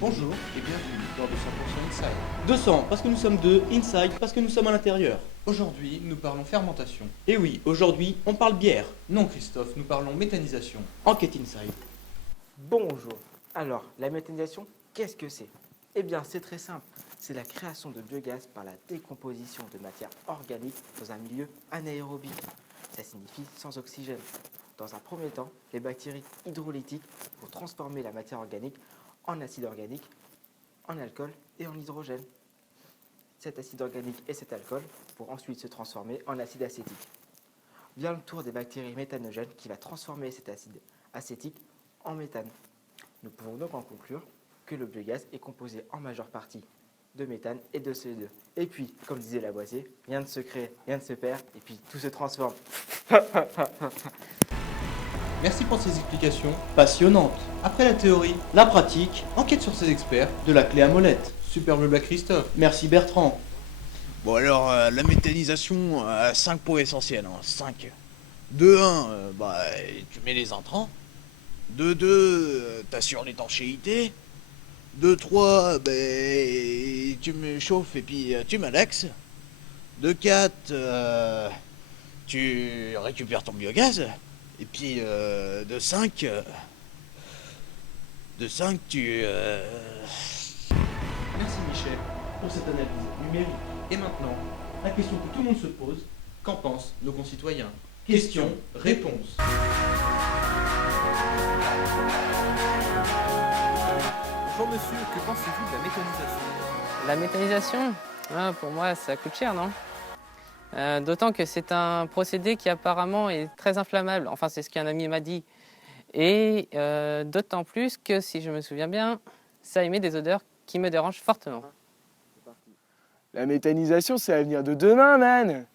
Bonjour et bienvenue dans 200% Inside. 200 parce que nous sommes deux, inside parce que nous sommes à l'intérieur. Aujourd'hui, nous parlons fermentation. Et oui, aujourd'hui, on parle bière. Non Christophe, nous parlons méthanisation. Enquête inside. Bonjour. Alors, la méthanisation, qu'est-ce que c'est? Eh bien, c'est très simple. C'est la création de biogaz par la décomposition de matière organique dans un milieu anaérobie. Ça signifie sans oxygène. Dans un premier temps, les bactéries hydrolytiques vont transformer la matière organique en acide organique, en alcool et en hydrogène. Cet acide organique et cet alcool vont ensuite se transformer en acide acétique. Vient le tour des bactéries méthanogènes qui va transformer cet acide acétique en méthane. Nous pouvons donc en conclure que le biogaz est composé en majeure partie de méthane et de CO2. Et puis, comme disait Lavoisier, rien ne se crée, rien ne se perd, et puis tout se transforme. Merci pour ces explications. Passionnante. Après la théorie, La pratique, enquête sur ces experts. de la clé à molette. Super blabla Christophe. Merci Bertrand. Bon alors, la méthanisation, 5 points essentiels, 5. De 1, tu mets les intrants. De 2, t'assures l'étanchéité. De 3, tu me chauffes et puis tu malaxes. De 4, tu récupères ton biogaz. Et puis de 5, tu... Merci Michel. Pour cette analyse numérique. Et maintenant, La question que tout le monde se pose. qu'en pensent nos concitoyens? Question, Réponse. Bonjour monsieur, que pensez-vous de la méthanisation? La méthanisation, pour moi, ça coûte cher, non? D'autant que c'est un procédé qui apparemment est très inflammable. Enfin, c'est ce qu'un ami m'a dit. Et d'autant plus que, si je me souviens bien, ça émet des odeurs qui me dérangent fortement. La méthanisation, c'est l'avenir de demain, man.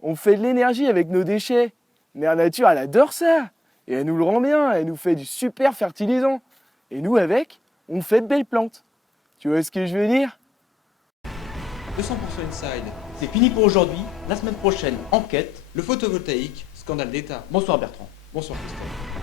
On fait de l'énergie avec nos déchets. Mère Nature, elle adore ça. Et elle nous le rend bien, elle nous fait du super fertilisant. Et nous, avec, on fait de belles plantes. Tu vois ce que je veux dire? 200% Inside. C'est fini pour aujourd'hui. La semaine prochaine, enquête. Le photovoltaïque, scandale d'État. Bonsoir Bertrand. Bonsoir Christophe.